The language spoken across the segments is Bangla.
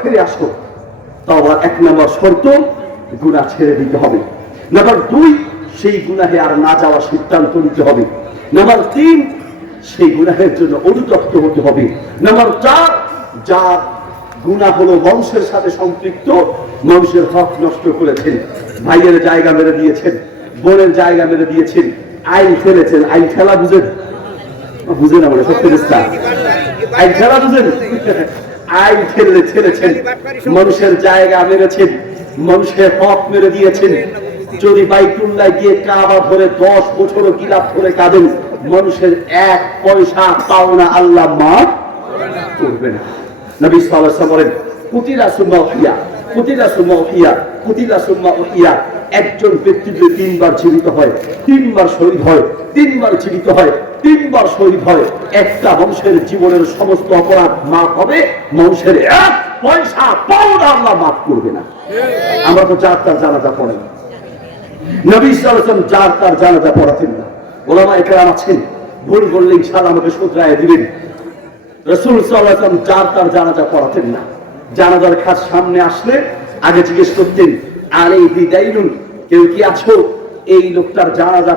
ফিরে আসো তবার এক নম্বর শর্ত গুণা ছেড়ে দিতে হবে। নাম্বার দুই, সেই গুনাহে আর না যাওয়ার সিদ্ধান্ত নিতে হবে। নাম্বার তিন, সেই গুনাহের জন্য অনুতপ্ত হতে হবে। নাম্বার চার, যার গুণা হলো বংশের সাথে সম্পৃক্ত, মানুষের হক নষ্ট করেছেন, ভাইয়ের জায়গা মেরে দিয়েছেন, বোনের জায়গা মেরে দিয়েছেন, আইন ফেলেছেন। আইন খেলা বুঝেন? বুঝেন আমরা সত্যি আইন খেলা বুঝেন? আইন ঠেলে ছেড়েছেন। মানুষের জায়গা মেরেছেন, মানুষের হক মেরে দিয়েছেন। যদি বাইকুল্লায় গিয়ে কাবা ধরে দশ বছর গিলাপ ধরে কাঁদেন, মানুষের এক পয়সা পাওনা আল্লাহ মাফ করবে না। নবী বলেন, কুতিলা সুম্মা উহিয়া, কুতিলা সুম্মা উহিয়া, কুতিলা সুম্মা উহিয়া। একজন ব্যক্তি যদি তিনবার জীবিত হয়, তিনবার শহীদ হয়, তিনবার জীবিত হয়, তিনবার শহীদ হয়, একটা বংশের জীবনের সমস্ত অপরাধ মাফ হবে, মানুষের এক পয়সা পাওনা আল্লাহ মাফ করবে না। আমরা তো চার তার জানাজা পড়ে নবী সালাম যার তার জানাজা পড়াতেন না। ওলামা একরাম আছেন। ভুল বললে ইনশাআল্লাহ আমাকে শুধরায় দিবেন। রসুল সাল্লাম যার তার জানাজা পড়াতেন না। জানাজার খাস সামনে আসলে আগে জিজ্ঞেস করতেন আর এই বিদায়ুন কেউ কি আছো এই লোকটার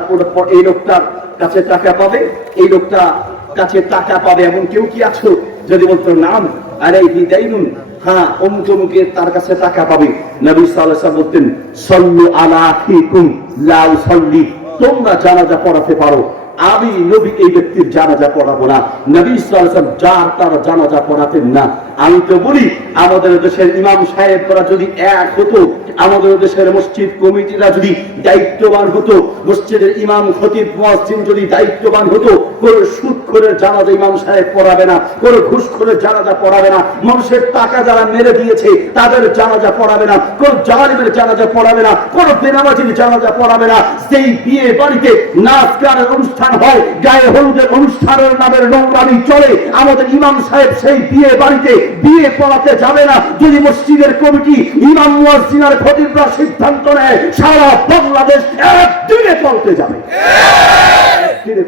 পড়ে- প- এই লোকটার কাছে টাকা পাবে? এই লোকটা কাছে টাকা পাবে এমন কেউ কি আছো যদি বলতো, নাম, আর বিদায়ুন হ্যাঁ অমুক অমুকে তার কাছে টাকা পাবে। নবী ওয়াসাল্লাম বলতেন, সল্লু আলা আখিকুম লা উসাল্লি, তোমরা জানাজা পড়াতে পারো। আমি নবী এই ব্যক্তির জানাজা পড়াবো না। নবী সাল্লাম যার তার জানাজা পড়াতেন না। আমি তো বলি, আমাদের দেশের ইমাম সাহেবরা যদি এক হতো, আমাদের দেশের মসজিদ কমিটিরা যদি দায়িত্ববান হতো, মসজিদের ইমাম খতিব মুয়াজ্জিন যদি দায়িত্ববান হতো, কোন সুদ করে জানাজা ইমাম সাহেব পড়াবে না, কোন ঘুষ করে জানাজা পড়াবে না, মানুষের টাকা যারা মেরে দিয়েছে, তাদের জানাজা পড়াবে না, কোন জালিমের জানাজা পড়াবে না, কোন বেনামাজির জানাজা পড়াবে না সেই বিয়ে বাড়িতে নাচ গানের অনুষ্ঠান হয়, গায়ে হলুদের অনুষ্ঠানের নামের নোংরামি চলে, আমাদের ইমাম সাহেব সেই বিয়ে বাড়িতে বিয়ে পড়াতে যাবে না যদি মসজিদের কমিটি ইমাম মুয়াজ্জিনার খতিবরা সিদ্ধান্ত নেয়, সারা বাংলাদেশ একদিনে চলতে যাবে।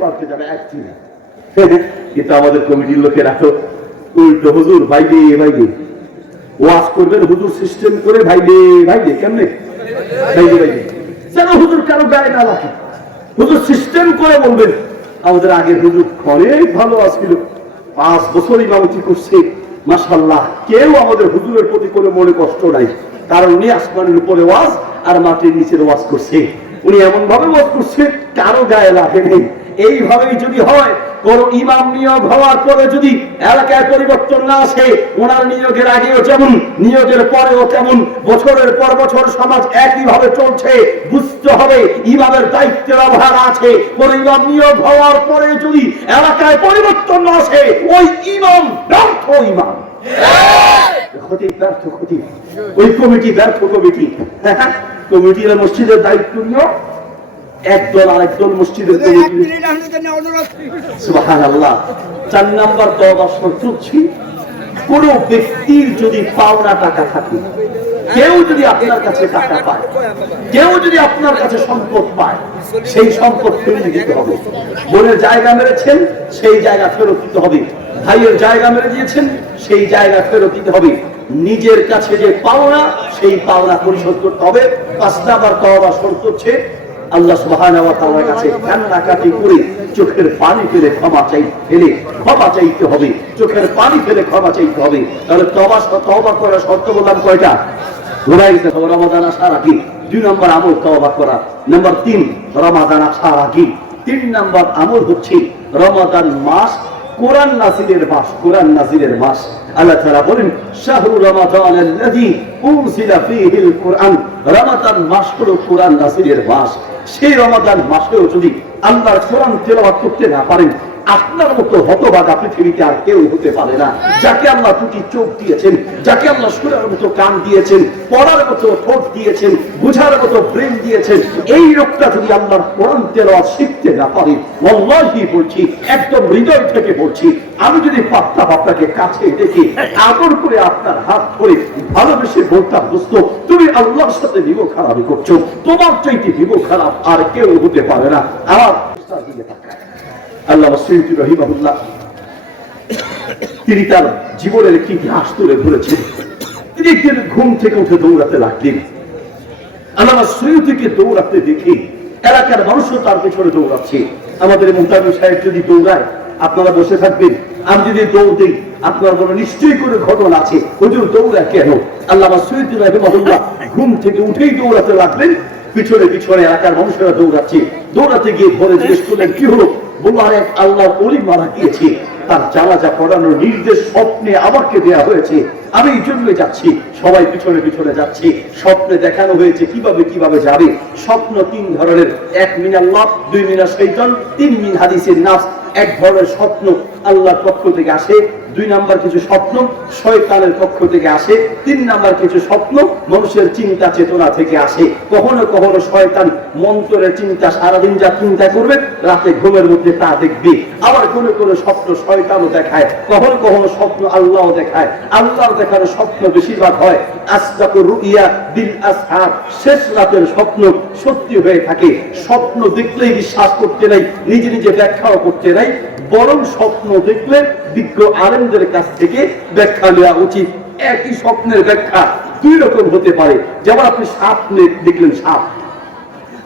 পাল্টে যাবে আমাদের কমিটির উল্টো, হুজুর, ভাইলে ভাইলে। ওয়াজ করবেন, হুজুর সিস্টেম করে ভাইলে ভাইলে, কেমনে? ভাইলে ভাইলে। যেন হুজুর কারও গায়ে না লাগে। হুজুর সিস্টেম করে বলবেন, আমাদের আগের হুজুর অনেক ভালো আসছিল পাঁচ বছর ইমামতি করছে। মাসাল্লাহ কেউ আমাদের হুজুরের প্রতি কোনো মনে কষ্ট নাই। কারণ উনি আসমানের উপরে ওয়াজ আর মাটির নিচের ওয়াজ করছে। উনি এমন ভাবে ওয়াজ করছে, কারও গায়ে লাগে নেই। এইভাবেই যদি হয়, কোন ইমাম নিয়োগ হওয়ার পরে যদি এলাকায় পরিবর্তন না আসে, ওনার নিয়োগের আগেও যেমন, নিয়োগের পরেও তেমন, বছরের পর বছর সমাজ একইভাবে চলছে, বুঝতে হবে ইমামের দায়িত্বের অভাব আছে। কোন ইমাম নিয়োগ হওয়ার পরে যদি এলাকায় পরিবর্তন না আসে, ওই ইমাম ব্যর্থ ইমাম। ক্ষতি, ব্যর্থ ক্ষতি। ওই কমিটি, ব্যর্থ কমিটি। কমিটির মসজিদের দায়িত্ব নিয়ে একদল আরেকদল মসজিদের সুবহানাল্লাহ। চার নাম্বার তওবা শর্ত কোন ব্যক্তির যদি পাওনা টাকা থাকে কেউ যদি আপনার কাছে টাকা পায় কেউ যদি আপনার কাছে সম্পদ পায় সেই সম্পদ ফেরত দিতে হবে। বোনের জায়গা মেরেছেন সেই জায়গা ফেরত দিতে হবে। ভাইয়ের জায়গা মেরে দিয়েছেন সেই জায়গা ফেরত দিতে হবে। নিজের কাছে যে পাওনা সেই পাওনা পরিশোধ করতে হবে। পাঁচ নাম্বার তওবা শর্ত হচ্ছে আল্লাহ ওয়া কাছে কান্নাকাটি করে চোখের পানি ফেলে ক্ষমা চাই, ফেলে ক্ষমা চাইতে হবে। চোখের পানি ফেলে ক্ষমা চাইতে হবে। তাহলে তওবা তওবা করার শর্ত বললাম কয়টা? ঘোরাই রমাদান আসার আগে। দুই নম্বর আমল তওবা করা। নাম্বার তিন, রমাদান আসার আগে। তিন নম্বর আমল হচ্ছে রমাদান মাস কোরআন নাজিলের মাস, কোরআন নাজিলের মাস। আল্লাহ তাআলা বলেন, শাহরু রমাদান আল্লাযী উনজিলা ফীহিল কোরআন। রমাদান মাস হলো কোরআন নাজিলের মাস। সেই রমাদান মাসেও যদি আল্লাহর কোরআন তেলাবাদ করতে না পারেন আপনার মতো হতবাগা পৃথিবীতে আর কেউ হতে পারে না যাকে আল্লাহ দুটি চোখ দিয়েছেন, যাকে আল্লাহ শোনার মতো কান দিয়েছেন, পড়ার মতো ঠোঁট দিয়েছেন, বুঝার মতো ব্রেন দিয়েছেন, এই লোকটা যদি আল্লাহর কোরআন তেলাওয়াত শিখতে না পারে, ওয়াল্লাহি বলছি, একদম হৃদয় থেকে বলছি, আমি যদি পাপ্তা পাপ্তাকে কাছে দেখি আদর করে আপনার হাত ধরে ভালোবেসে বলতাম, দোস্ত, তুমি আল্লাহর সাথে বিব খারাপি করছ তোমার চাইতে বিব খারাপ আর কেউ হতে পারে না আমার দিকে। আল্লাহ সৈয়দ রহিমাহুল্লাহ? তিনি তার জীবনের একটি ইতিহাস তুলে ধরেছেন। তিনি একদিন ঘুম থেকে উঠে দৌড়াতে লাগলেন। আল্লামা সৈয়দিকে দৌড়াতে দেখি এলাকার মানুষও তার পেছনে দৌড়াচ্ছে। আমাদের মোহতাবি সাহেব যদি দৌড়ায়, আপনারা বসে থাকবেন। আমি যদি দৌড় দিই, আপনার বলো নিশ্চয়ই করে ঘটনা আছে। হুজুর দৌড়া কেন? আল্লাহ সৈয়দ রহমতুল্লাহ ঘুম থেকে উঠেই দৌড়াতে লাগলেন? পিছনে পিছনে এলাকার মানুষেরা দৌড়াচ্ছে। দৌড়াতে গিয়ে ঘরে জিজ্ঞেস করলেন কি হলো? বলল আর এক আল্লাহ অলি মারা গিয়েছে। তার জানাজা পড়ানোর নির্দেশ স্বপ্নে আমাকে দেয়া হয়েছে। আমি যাচ্ছি। সবাই পিছনে পিছনে যাচ্ছি। স্বপ্নে দেখানো হয়েছে কীভাবে কীভাবে যাবে। স্বপ্ন তিন ধরনের। এক মিনার লাভ দুই মিনার শৈতন তিন মিন হাদিসের নাস এক ধরনের স্বপ্ন আল্লাহর পক্ষ থেকে আসে। দুই নাম্বার কিছু স্বপ্ন শয়তানের পক্ষ থেকে আসে। তিন নাম্বার কিছু স্বপ্ন মানুষের চিন্তা চেতনা থেকে আসে। কখনো কখনো শয়তান মন্ত্রের চিন্তা সারাদিন যা চিন্তা করবে, রাতে ঘুমের মধ্যে তা দেখবে। আবার কোনো কোনো স্বপ্ন শয়তানও দেখায়, কখনো কখনো স্বপ্ন আল্লাহ দেখায়। আল্লাহর দেখানো স্বপ্ন বেশিরভাগ হয় আসদাক রুইয়া দিল আসহার। শেষ রাতের স্বপ্ন সত্যি হয়ে থাকে। স্বপ্ন দেখলেই বিশ্বাস করতে নাই, নিজে নিজে ব্যাখ্যাও করতে নাই। বরং স্বপ্ন দেখলে বিজ্ঞ আলেমদের কাছ থেকে ব্যাখ্যা নেওয়া উচিত। একই স্বপ্নের ব্যাখ্যা দুই রকম হতে পারে। যেমন আপনি সাপ দেখলেন সাপ।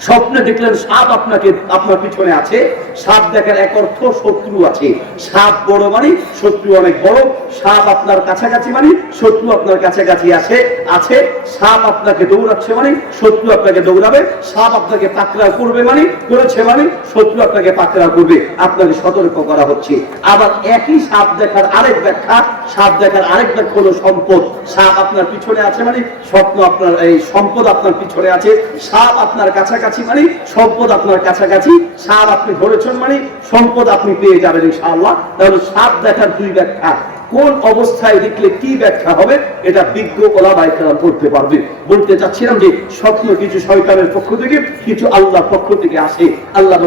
স্বপ্নে দেখলেন সাপ আপনাকে, আপনার পিছনে আছে। সাপ দেখার এক অর্থ শত্রু আছে। সাপ বড় মানে শত্রু অনেক বড়। সাপ আপনার কাছাকাছি মানে শত্রু আপনার কাছাকাছি আছে আছে। সাপ আপনাকে দৌড়াচ্ছে মানে শত্রু আপনাকে দৌড়াবে। সাপ আপনাকে পাকড়াও করবে মানে করেছে মানে শত্রু আপনাকে পাকড়াও করবে। আপনাকে সতর্ক করা হচ্ছে। আবার একই সাপ দেখার আরেক ব্যাখ্যা, সাপ দেখার আরেক ব্যাখ্যা হলো সম্পদ। সাপ আপনার পিছনে আছে মানে স্বপ্ন আপনার, এই সম্পদ আপনার পিছনে আছে। সাপ আপনার কাছাকাছি মানে সম্পদ আপনার কাছাকাছি সাপ আপনি ধরেছেন মানে সম্পদ আপনি পেয়ে যাবেন ইনশাআল্লাহ। তাহলে সাপ দেখার দুই ব্যাখ্যা। কোন অবস্থায় দেখলে কি ব্যাখ্যা হবে, এটা বিজ্ঞ ওলামায়ে কেরাম করতে পারবে। বলতে চাচ্ছিলাম যে, স্বপ্ন কিছু শয়তানের পক্ষ থেকে, কিছু আল্লাহর পক্ষ থেকে আসে। আল্লাহ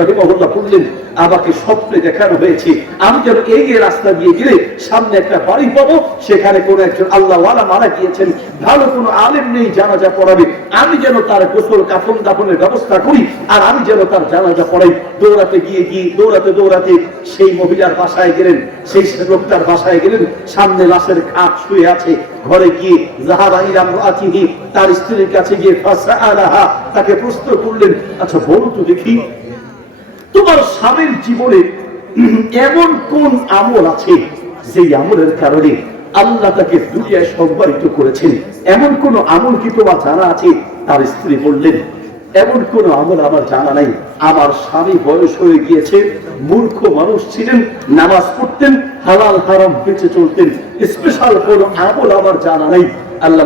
রাহিমাহুল্লাহ বললেন, আমাকে স্বপ্নে দেখানো হয়েছে। আমি যেন এই রাস্তা দিয়ে গেলে সামনে একটা বাড়ি পাবো, সেখানে কোন একজন আল্লাহ ওয়ালা মারা গিয়েছেন। ভালো কোনো আলেম নেই, জানাজা পড়াবে। আমি যেন তার গোসল, কাফন, দাফনের ব্যবস্থা করি, আর আমি যেন তার জানাজা পড়াই। দৌড়াতে গিয়ে গিয়ে, দৌড়াতে দৌড়াতে সেই মহিলার বাসায় গেলেন। সেই লোকটার বাসায় গেলেন। সামনে লাশের খাট শুয়ে আছে। ঘরে গিয়ে জাহাবা ইরাম আতিহি তার স্ত্রীর কাছে গিয়ে ফাসা আলাহা তাকে প্রশ্ন করলেন আচ্ছা বলো তো দেখি, তোমার স্বামীর জীবনে এমন কোন আমল আছে যেই আমলের কারণে আল্লাহ তাকে দুনিয়ায় সম্মানিত করেছেন? এমন কোন আমল কি তোমার জানা আছে? তার স্ত্রী বললেন, এমন কোন আমল আমার জানা নাই। আমার স্বামী বয়স হয়ে গিয়েছে, মূর্খ মানুষ ছিলেন, নামাজ পড়তেন, হালাল হারাম বেঁচে চলতেন। স্পেশাল কোন আমল আমার জানা নাই। আল্লাহ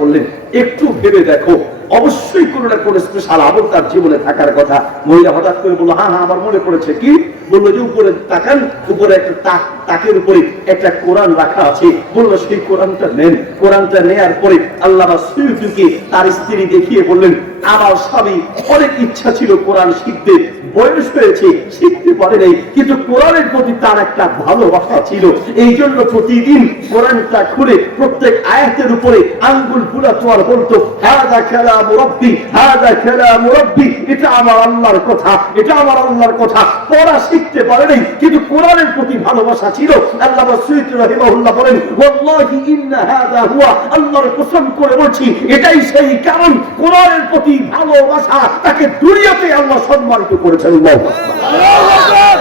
বললেন, একটু ভেবে দেখো, অবশ্যই কোনো না কোনো স্পেশাল আমল তার জীবনে থাকার কথা। মহিলা হঠাৎ করে বলল হ্যাঁ হ্যাঁ আমার মনে পড়েছে। কি? বলল যে, উপরে তাকান, উপরে একটা তাক তাকের উপরে একটা কোরআন রাখা আছে। বলল, সেই কোরআনটা নেন। কোরআনটা নেয়ার পরে আল্লাহ সুইফুকে তার স্ত্রী দেখিয়ে বললেন, আমার স্বামী অনেক ইচ্ছা ছিল কোরআন শিখতে, বয়স হয়েছে, শিখতে পারে নাই, কিন্তু কোরআনের প্রতি তার একটা ভালোবাসা ছিল। এই জন্য প্রতিদিন কোরআনটা খুলে প্রত্যেক আয়াতের উপরে আঙ্গুল ফুলা তোয়ার বলতো, হাদা খেলা মুরব্বী হাদা খেলা মুরব্বী এটা আমার আল্লাহর কথা, এটা আমার আল্লাহর কথা। পড়া শিখতে পারে নাই, কিন্তু কোরআনের প্রতি ভালোবাসা ছিল। আল্লাহ সুইত রাহিমাহুল্লাহ বলেন, ওয়াল্লাহি ইন্না হাদা হুয়া। আল্লাহর কসম করে বলছি, এটাই সেই কারণ কোরআনের প্রতি ভালোবাসা তাকে দুনিয়াতে আল্লাহ সম্মানিত করেছেন। আল্লাহু আকবার।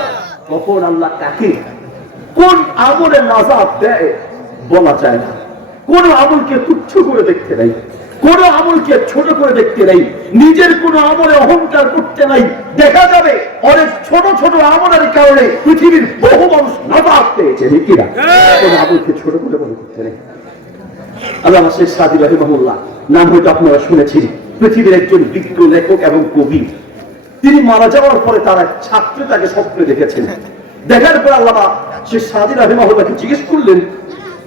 কখন আল্লাহ কাকে? কোন আমলের নাজাব দেয় বলা যায় না। কোন আমলকে তুচ্ছ করে দেখতে নাই। কোন আমলকে ছোট করে দেখতে নাই। নিজের কোন আমলে অহংকার করতে নাই। দেখা যাবে অনেক ছোট ছোট আমলের কারণে পৃথিবীর বহু মানুষ নাজাব পেয়েছে। নিকিরা কোন আমলকে ছোট করে মনে করতে নেই। আল্লাহ শেখ সাদি রহিমাহুল্লাহ। নাম হয়তো আপনারা শুনেছেন। পৃথিবীর একজন বিজ্ঞ লেখক এবং কবি। তিনি মারা যাওয়ার পরে তার এক ছাত্র তাকে স্বপ্নে দেখেছেন। দেখার পর আল্লাহ শেখ সাদি রহিমাহুল্লাহকে জিজ্ঞেস করলেন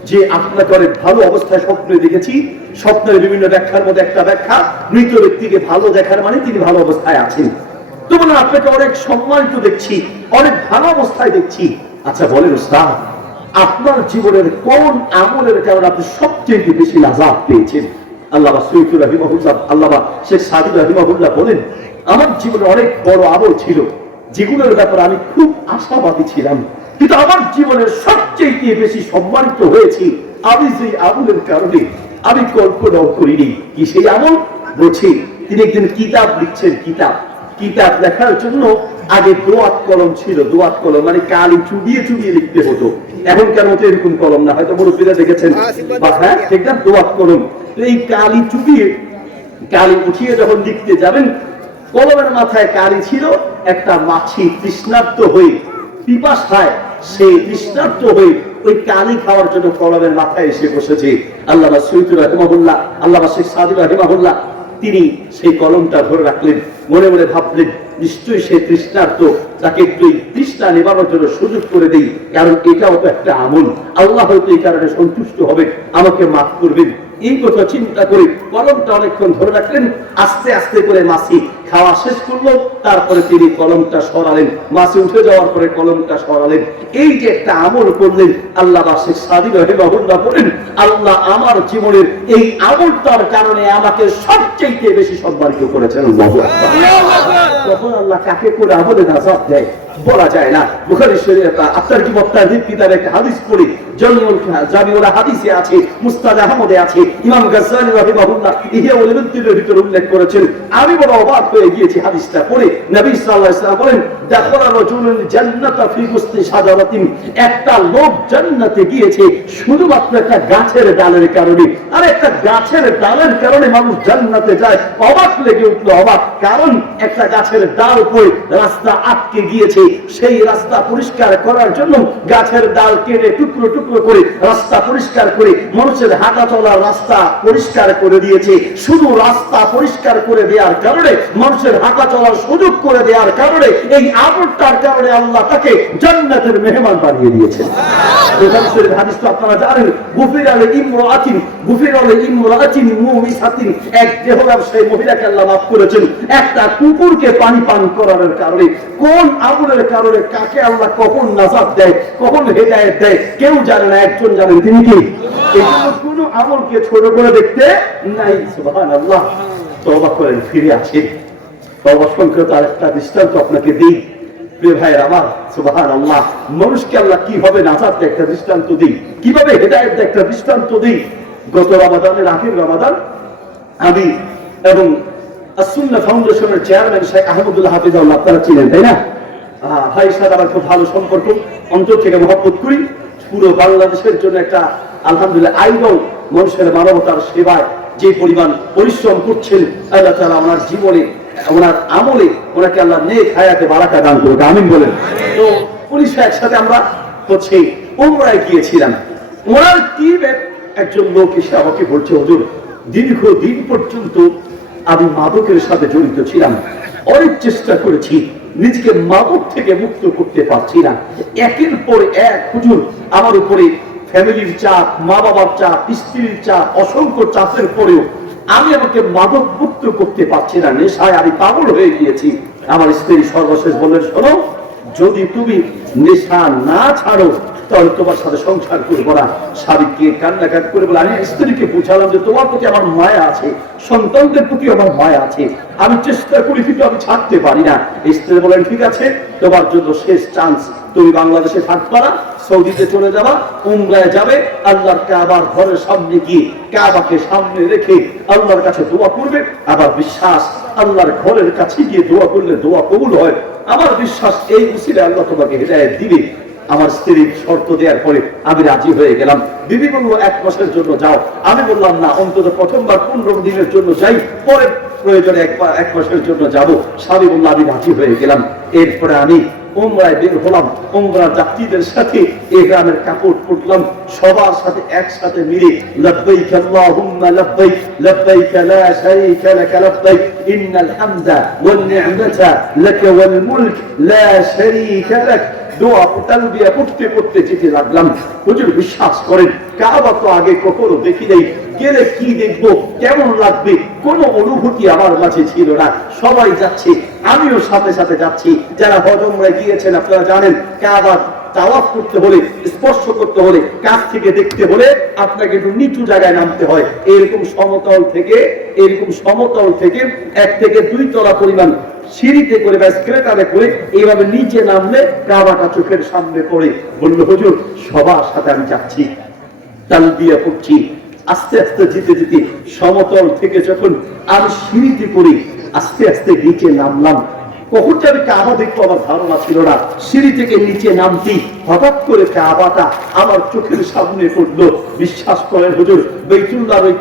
যে আপনাকে অনেক ভালো অবস্থায় স্বপ্নে দেখেছি, স্বপ্নের বিভিন্ন ব্যাখ্যার মধ্যে একটা ব্যাখ্যা, মৃত ব্যক্তিকে ভালো দেখার মানে তিনি ভালো অবস্থায় আছেন। তো বলেন, আপনাকে অনেক সম্মানিত দেখছি, অনেক ভালো অবস্থায় দেখছি। আচ্ছা বলেন উস্তাদ, আপনার জীবনের কোন আমলের কারণে আপনি সবচেয়ে বেশি লাজাব পেয়েছেন? আল্লাহ সৈফুর রহিমাহুল্লাহ, আল্লাহ শেখ সাদি রহিমাহুল্লাহ বলেন, আমার জীবনে অনেক বড় আমল ছিল। যেগুলোর ব্যাপারে আমি খুব আশাবাদী ছিলাম। কিন্তু আমার জীবনের সবচেয়ে বেশি সম্মানিত হয়েছি আমি সেই আমলের কারণে। আমি কল্পনাও করিনি কি সেই আমল। বলছি তিনি একদিন কিতাব লিখছেন কিতাব। কিতাব লেখার জন্য আগে দোয়াত কলম ছিল দোয়াত কলম মানে কালি চুবিয়ে চুবিয়ে লিখতে হতো। এখন কেন তো এরকম কলম না? হয়তো মুরব্বীরা দেখেছেন। বা হ্যাঁ ঠিক না দোয়াত কলম। এই কালি চুবিয়ে কালি উঠিয়ে যখন লিখতে যাবেন কলমের মাথায় কালি ছিল একটা মাছি তৃষ্ণার্ত হয়ে পিপাসায় সেই তৃষ্ণার্ত হয়ে ওই কালি খাওয়ার জন্য কলমের মাথায় এসে বসেছে। আল্লাহ সৈয়দ রহমাহুল্লাহ, আল্লাহ শেখ সাদি রহমাহুল্লাহ, তিনি সেই কলমটা ধরে রাখলেন, মনে মনে ভাবলেন, নিশ্চয়ই সে তৃষ্ণার্ত, তাকে একটু এই তৃষ্ণা নেবানোর জন্য সুযোগ করে দিই, কারণ এটাও তো একটা আমল। আল্লাহ হয়তো এই কারণে সন্তুষ্ট হবে আমাকে মাফ করবেন। এই কথা চিন্তা করে কলমটা অনেকক্ষণ ধরে রাখলেন, আস্তে আস্তে করে মাসি খাওয়া শেষ করল, তারপরে তিনি কলমটা সরালেন। মাসি উঠে যাওয়ার পরে কলমটা সরালেন। এই যে একটা আমল করলেন, আল্লাহ বলেন, আল্লাহ আমার জীবনের এই আমলটার কারণে আমাকে সবচেয়ে বেশি সম্মানিত করেছেন তখন আল্লাহ কাকে করে আমলে নাজাত দেয়? বলা যায় না। বুখারী শরীফ আপনার কি বক্তা কিতাবে একটা হাদিস পড়ি জামিউল জামিউল হাদিসে আছে, মুস্তাদ আহমদে আছে, ইমাম গাজ্জালি রাহিমাহুল্লাহ ইহিয়া উলুদ্দিনের ভিতরে উল্লেখ করেছেন। আমি বড় অবাক হয়ে গিয়েছি হাদিসটা পড়ে। নবী সাল্লাল্লাহু আলাইহি বলেন, দাখালা রাজুলুল জান্নাতা ফি গুসতি শাজারাতিন। একটা লোক জান্নাতে গিয়েছে শুধুমাত্র একটা গাছের ডালের কারণে। আর একটা গাছের ডালের কারণে মানুষ জান্নাতে যায়। অবাক লেগে উঠল, অবাক। কারণ একটা গাছের ডাল পড়ে রাস্তা আটকে গিয়েছে। সেই রাস্তা পরিষ্কার করার জন্য গাছের ডাল কেটে টুকরো টুকরো করে রাস্তা পরিষ্কার করে মানুষের হাঁটা চলার রাস্তা পরিষ্কার করে দিয়েছে। শুধু রাস্তা পরিষ্কার করে দেওয়ার কারণে মানুষের হাঁটা চলার সুযোগ করে দেওয়ার কারণে এই আমলটার কারণে আল্লাহ তাকে জান্নাতের মেহমান বানিয়ে দিয়েছে হাদিস তো আপনারা জানেন গুফির আলে ইমরাতিন গুফির আলে ইমরাতিন মুমিসাতিন এক দেহ ব্যবসায়ী মহিলাকে আল্লাহ মাফ করেছেন। একটা কুকুরকে পানি পান করানোর কারণে কোন আমলের কারণে কাকে আল্লাহ কখন নাজাত দেয় কখন হেদায়েত দেয় কেউ জানে একজন জানেন তিনি কি? আমলকে ছোট করে দেখতে নাই, সুবহানাল্লাহ। তওবা করেন, ফিরে তওবা সংক্রান্ত আরেকটা দৃষ্টান্ত আপনাকে দিই। প্রিয় আমার সুবাহান আল্লাহ মানুষকে আল্লাহ কীভাবে দেয় একটা দৃষ্টান্ত দিই? কীভাবে একটা দৃষ্টান্ত দিই? গত রমাদানের রমাদান, আমি এবং ফাউন্ডেশনের চেয়ারম্যান আহমদুল্লাহ আপনারা চিনেন, তাই না? ভাই সাহেব, আমার খুব ভালো সম্পর্ক। অন্তর থেকে মহব্বত করি। পুরো বাংলাদেশের জন্য একটা, আলহামদুলিল্লাহ আইডল মানুষের মানবতার সেবায় যে পরিমাণ পরিশ্রম করছেন, আল্লাহ তাআলা ওনার জীবনে, ওনার আমলে ওনাকে আল্লাহ নেক হায়াতে বারাকা দান করুক, আমিন বলেন। তো পুলিশ একসাথে আমরা হচ্ছে ওমরায় গিয়েছিলাম। ওনার টিমের একজন লোক এসে আমাকে বলছে, হুজুর দীর্ঘ দিন পর্যন্ত আমি মাদকের সাথে জড়িত ছিলাম। অনেক চেষ্টা করেছি নিজেকে মাদক থেকে মুক্ত করতে পারছি না। একের পর এক হুজুর আমার উপরে ফ্যামিলির চাপ মা বাবার চাপ, স্ত্রীর চাপ, অসংখ্য চাপের পরেও আমি আমাকে মাদক মুক্ত করতে পারছি না, নেশায় আমি পাগল হয়ে গিয়েছি। আমার স্ত্রী সর্বশেষ বললেন, শোনো, যদি তুমি নেশা না ছাড়ো তাহলে তোমার সাথে সংসার করব না। স্বামীকে কান্নাকাটি করে বলে, আমি স্ত্রীকে বুঝালাম যে তোমার প্রতি আমার মায়া আছে, সন্তানদের প্রতি আমার মায়া আছে। আমি চেষ্টা করি কিন্তু আমি ছাড়তে পারি না। স্ত্রী বলেন, ঠিক আছে, তোমার জন্য শেষ চান্স তুমি বাংলাদেশে থাকবা না, সৌদিতে চলে যাবা, উমরায় যাবে, আল্লাহর কাবার ঘরের সামনে গিয়ে কাবাকে সামনে রেখে আল্লাহর কাছে দোয়া করবে। আবার বিশ্বাস, আল্লাহর ঘরের কাছে গিয়ে দোয়া করলে দোয়া কবুল হয়। আমার বিশ্বাস, এই উসিলে আল্লাহ তোমাকে হেদায়ত দিবে। আমার স্ত্রীর শর্ত দেওয়ার পরে আমি রাজি হয়ে গেলাম। বিবি বলল, এক মাসের জন্য যাও। আমি বললাম, না, অন্তত প্রথমবার পনেরো দিনের জন্য যাই। পরে প্রয়োজনে একবার এক মাসের জন্য যাব। স্বামী বলল, আমি রাজি হয়ে গেলাম। এরপরে আমি উমরায় বের হলাম। উমরা যাত্রীদের সাথে এই গ্রামের কাপড় পরলাম সবার সাথে একসাথে মিলে, লব্বাইক আল্লাহুম্মা লব্বাইক লব্বাইক লা শারীকা লাক লব্বাইক, ইন্নাল হামদা ওয়ান নি'মাতা লাক ওয়াল মুলক, লা শারীকা লাক। দোয়া তালবিয়া পড়তে পড়তে যেতে লাগলাম। হুজুর বিশ্বাস করেন, কাবা তো আগে কখনো দেখি নাই। গেলে কি দেখব, কেমন লাগবে, কোনো অনুভূতি আমার মাঝে ছিল না। সবাই যাচ্ছে, আমিও সাথে সাথে যাচ্ছি। যারা হজমরা গিয়েছেন আপনারা জানেন, কাবা তাওয়াফ করতে হলে, স্পর্শ করতে হলে, কাছ থেকে দেখতে হলে আপনাকে একটু নিচু জায়গায় নামতে হয়। এরকম সমতল থেকে, এরকম সমতল থেকে এক থেকে দুই তলা পরিমাণ সিঁড়িতে করে বা স্ক্রেটারে করে এইভাবে নিচে নামলে কাবাটা চোখের সামনে পড়ে। বলল, হুজুর, সবার সাথে আমি যাচ্ছি তাল দিয়ে পড়ছি। আস্তে আস্তে যেতে যেতে সমতল থেকে যখন আমি সিঁড়িতে পড়ি আস্তে আস্তে নিচে নামলাম আমার ধারণা ছিল না। সিঁড়ি থেকে নিচে নামতি হঠাৎ করে কাবাটা আমার চোখের সামনে পড়ল। বিশ্বাস করেন হুজুর, বেতুল্লার ওই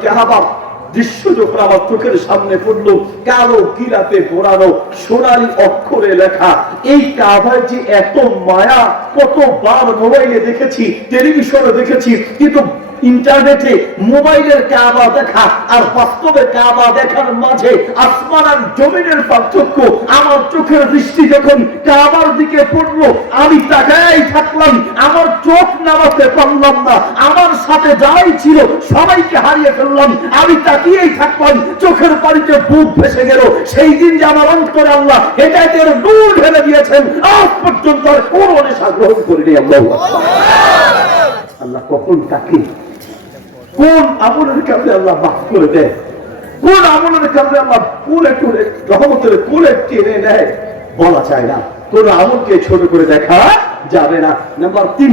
দৃশ্য যখন আমার চোখের সামনে পড়ল, কালো কিরাতে পোড়ানো সোনালি অক্ষরে লেখা, এই কাভায় যে এত মায়া, কতবার মোবাইলে দেখেছি, টেলিভিশনে দেখেছি, কিন্তু ইন্টারনেটে মোবাইলের কাবা দেখা আর বাস্তবে কাবা দেখার মাঝে আসমান আর জমিনের পার্থক্য আমার চোখের দৃষ্টি যখন কাবার দিকে পড়ল, আমি তাকাই থাকলাম, আমার চোখ নামাতে পারলাম না, আমার সাথে যাই ছিল সবাইকে হারিয়ে ফেললাম, আমি তাকিয়েই থাকলাম, চোখের পানিতে বুক ভেসে গেল, সেই দিন যে আমার অন্তরে আল্লাহ হেদায়তের নূর ঢেলে দিয়েছেন, আজ পর্যন্ত আর কোনো নেশা গ্রহণ করিনি, আল্লাহ আল্লাহ কখন কাকে কোন আমলের কাছে আল্লাহ মাফ করে দেয়? কোন আমলের কাছে আল্লাহ কুলে টুলে রহমতের কুলে টেনে নেয়? বলা যায় না। কোন আমলকে ছোট করে দেখা যাবে না। নাম্বার তিন